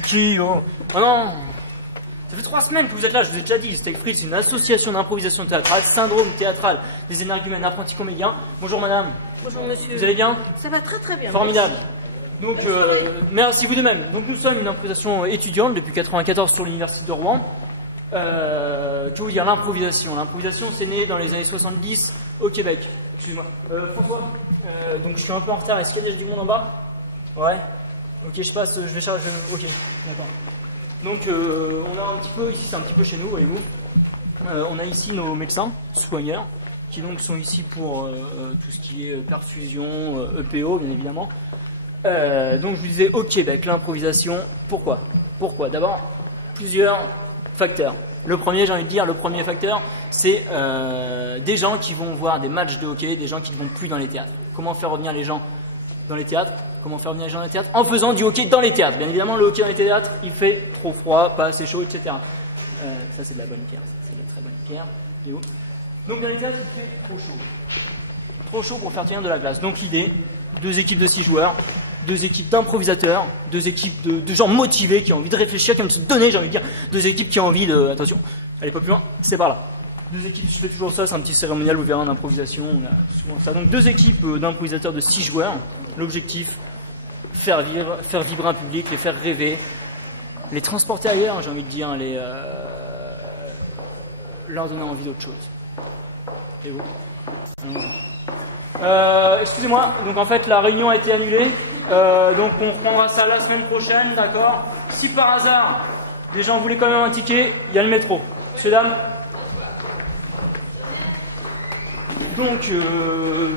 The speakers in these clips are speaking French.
Kiki, oh. Oh non. Ça fait 3 semaines que vous êtes là, je vous ai déjà dit, Steak Frites, c'est une association d'improvisation théâtrale, syndrome théâtral des énergumènes apprentis comédiens. Bonjour madame. Bonjour monsieur. Vous allez bien? Ça va très très bien. Formidable. Donc, merci vous de même. Donc nous sommes une improvisation étudiante depuis 1994 sur l'université de Rouen. Que vous dire, l'improvisation. L'improvisation, c'est né dans les années 70 au Québec. Excuse-moi. François, donc je suis un peu en retard. Est-ce qu'il y a déjà du monde en bas? Ouais. Ok, je passe, je vais charger. Ok, d'accord. Donc, on a un petit peu, ici c'est un petit peu chez nous, voyez-vous. On a ici nos médecins, soigneurs, qui donc sont ici pour tout ce qui est perfusion, EPO, bien évidemment. Donc je vous disais, au Québec, l'improvisation, pourquoi? D'abord, plusieurs facteurs. Le premier, j'ai envie de dire, le premier facteur, c'est des gens qui vont voir des matchs de hockey, des gens qui ne vont plus dans les théâtres. Comment faire revenir les gens dans les théâtres? Comment faire revenir les gens dans les théâtres? En faisant du hockey dans les théâtres. Bien évidemment, le hockey dans les théâtres, il fait trop froid, pas assez chaud, etc. Ça, c'est de la bonne pierre. Ça, c'est de la très bonne pierre. Donc dans les théâtres, il fait trop chaud. Trop chaud pour faire tenir de la glace. Donc l'idée, 2 équipes de 6 joueurs, 2 équipes d'improvisateurs, 2 équipes de gens motivés qui ont envie de réfléchir, qui ont envie de se donner, j'ai envie de dire, 2 équipes qui ont envie de... Attention, allez pas plus loin, c'est par là. 2 équipes, je fais toujours ça, c'est un petit cérémonial, vous verrez en improvisation, on a souvent ça. Donc 2 équipes d'improvisateurs de 6 joueurs. L'objectif, faire vibrer un public, les faire rêver, les transporter ailleurs, j'ai envie de dire, leur donner envie d'autre chose. Et vous? Excusez-moi, donc en fait la réunion a été annulée, donc on reprendra ça la semaine prochaine, d'accord? Si par hasard des gens voulaient quand même un ticket, il y a le métro. Messieurs, dames. Donc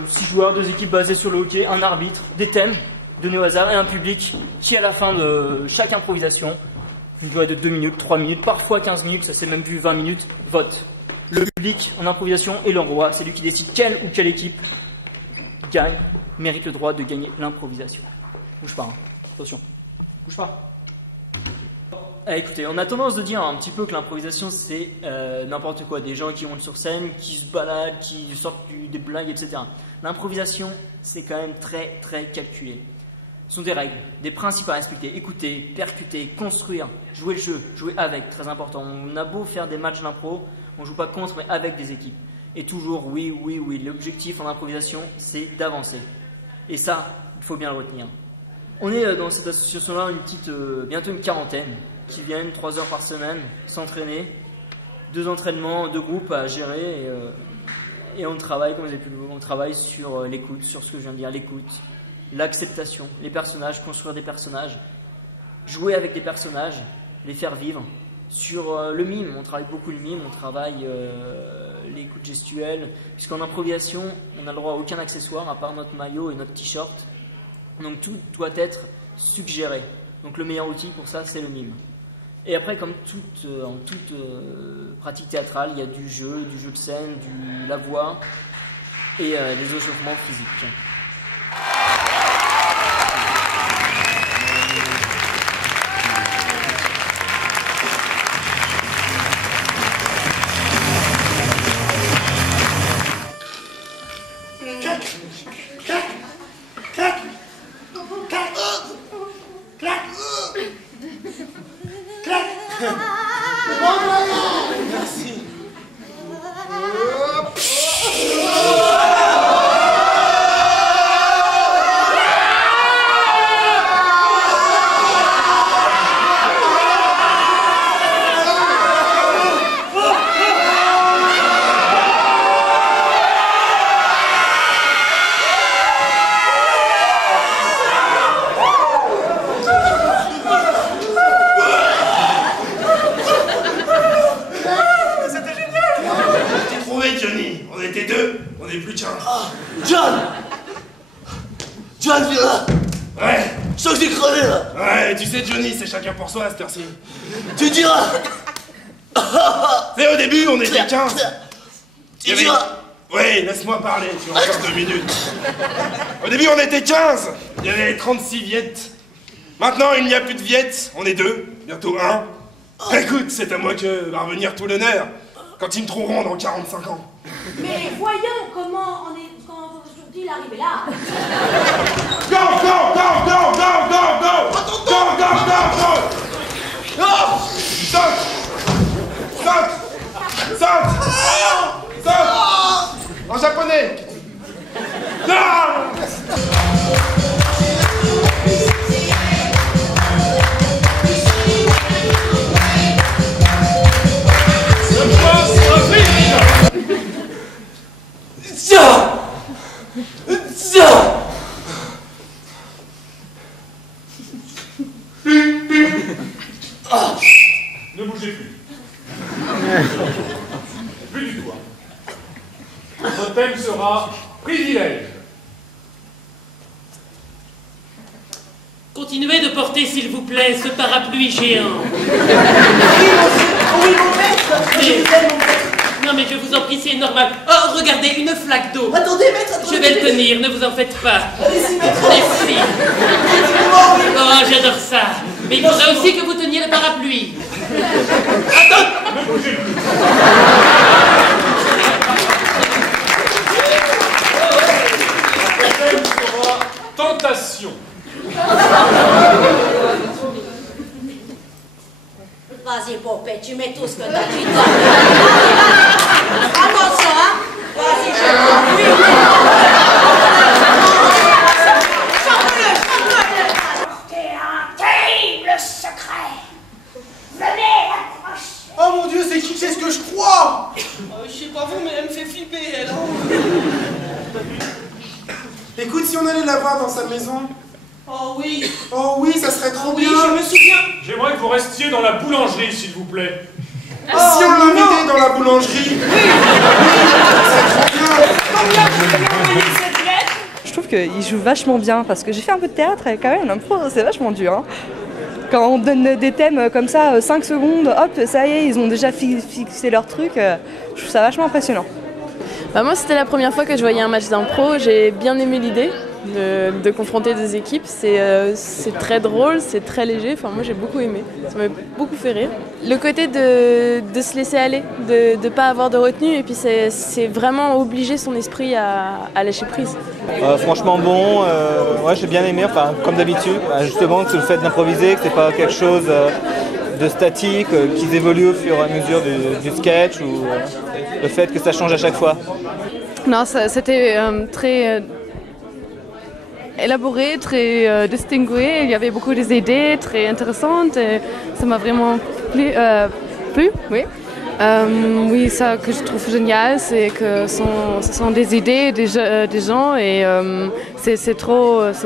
6 joueurs, 2 équipes basées sur le hockey, un arbitre, des thèmes donnés au hasard et un public qui à la fin de chaque improvisation, une durée de 2 minutes, 3 minutes, parfois 15 minutes, ça s'est même vu 20 minutes, vote. Le public en improvisation est le roi, c'est lui qui décide quelle ou quelle équipe gagne, mérite le droit de gagner l'improvisation. Bouge pas, hein. Attention, bouge pas. Écoutez, on a tendance de dire un petit peu que l'improvisation c'est n'importe quoi, des gens qui montent sur scène, qui se baladent, qui sortent des blagues, etc. L'improvisation c'est quand même très très calculé. Ce sont des règles, des principes à respecter, écouter, percuter, construire, jouer le jeu, jouer avec, très important. On a beau faire des matchs d'impro, on joue pas contre mais avec des équipes. Et toujours, oui, l'objectif en improvisation, c'est d'avancer. Et ça, il faut bien le retenir. On est dans cette association-là bientôt une quarantaine, qui viennent 3 heures par semaine s'entraîner, 2 entraînements, 2 groupes à gérer, et on travaille, comme vous avez pu le voir, on travaille sur l'écoute, sur ce que je viens de dire, l'écoute, l'acceptation, les personnages, construire des personnages, jouer avec des personnages, les faire vivre. Sur le mime, on travaille beaucoup le mime, on travaille l'écoute gestuelle, puisqu'en improvisation, on n'a le droit à aucun accessoire à part notre maillot et notre t-shirt. Donc tout doit être suggéré. Donc le meilleur outil pour ça, c'est le mime. Et après, comme en toute pratique théâtrale, il y a du jeu de scène, la voix et des échauffements physiques. Merci. John, viens là. Ouais. Je sens que j'ai crevé là. Ouais, tu sais Johnny, c'est chacun pour soi à cette heure-ci. Tu diras. Et au début, on était 15. Tu diras. Ouais, laisse-moi parler, tu as encore 2 minutes. Au début, on était 15. Il y avait 36 viettes. Maintenant, il n'y a plus de viettes. On est 2, bientôt 1. Écoute, c'est à moi que va revenir tout l'honneur quand ils me trouveront dans 45 ans. Mais voyons comment on est, quand aujourd'hui arrivé là. Go, go, go, go, go, go, go! Go, go, go, go! Ne bougez plus. Plus du tout. Votre thème sera privilège. Continuez de porter, s'il vous plaît, ce parapluie géant. Oui, mon maître. Je vous aime, mon maître. Non, mais je vous en prie, c'est normal. Oh, regardez, une flaque d'eau. Attendez, maître, attendez. Je vais le tenir, ne vous en faites pas. Allez-y, maître. Merci. Oh, j'adore ça. Mais il faudra aussi que vous teniez le parapluie. Attends. Ne bougez plus. Le thème sera tentation. Vas-y, Popette, tu mets tout ce que t'as, tu donnes. Attention, hein. Vas-y, chante-le. C'est un terrible secret. Venez, approchez. Oh mon Dieu, c'est qui? C'est ce que je crois. Je sais pas vous, mais elle me fait flipper, elle. Écoute, si on allait la voir dans sa maison. Oh oui. Oh oui, ça serait trop Oui, bien. je me souviens. J'aimerais que vous restiez dans la boulangerie, s'il vous plaît. Si on l'invitait dans la boulangerie. Oui, ça serait trop bien. Combien vous avez envoyé cette lettre? Je trouve qu'il joue vachement bien parce que j'ai fait un peu de théâtre et quand même l'impro c'est vachement dur. Hein. Quand on donne des thèmes comme ça, 5 secondes, hop, ça y est, ils ont déjà fixé leur truc. Je trouve ça vachement impressionnant. Bah moi c'était la première fois que je voyais un match d'impro, j'ai bien aimé l'idée de confronter des équipes, c'est très drôle, c'est très léger, enfin moi j'ai beaucoup aimé, ça m'a beaucoup fait rire. Le côté de se laisser aller, de ne pas avoir de retenue et puis c'est vraiment obliger son esprit à lâcher prise. Franchement bon, ouais, j'ai bien aimé, enfin comme d'habitude, justement que le fait d'improviser, que c'est pas quelque chose de statique, qu'ils évoluent au fur et à mesure du sketch ou le fait que ça change à chaque fois. Non, c'était très élaboré, très distingué, il y avait beaucoup d'idées très intéressantes et ça m'a vraiment plu, oui. Oui, ça que je trouve génial, c'est que ce sont des idées des gens et c'est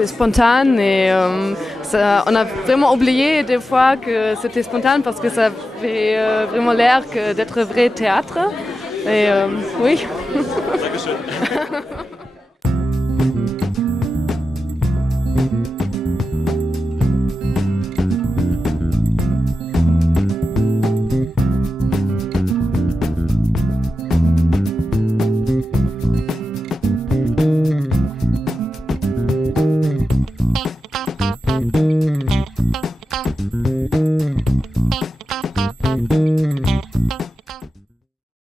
spontané et on a vraiment oublié des fois que c'était spontané parce que ça avait vraiment l'air d'être vrai théâtre. Et oui.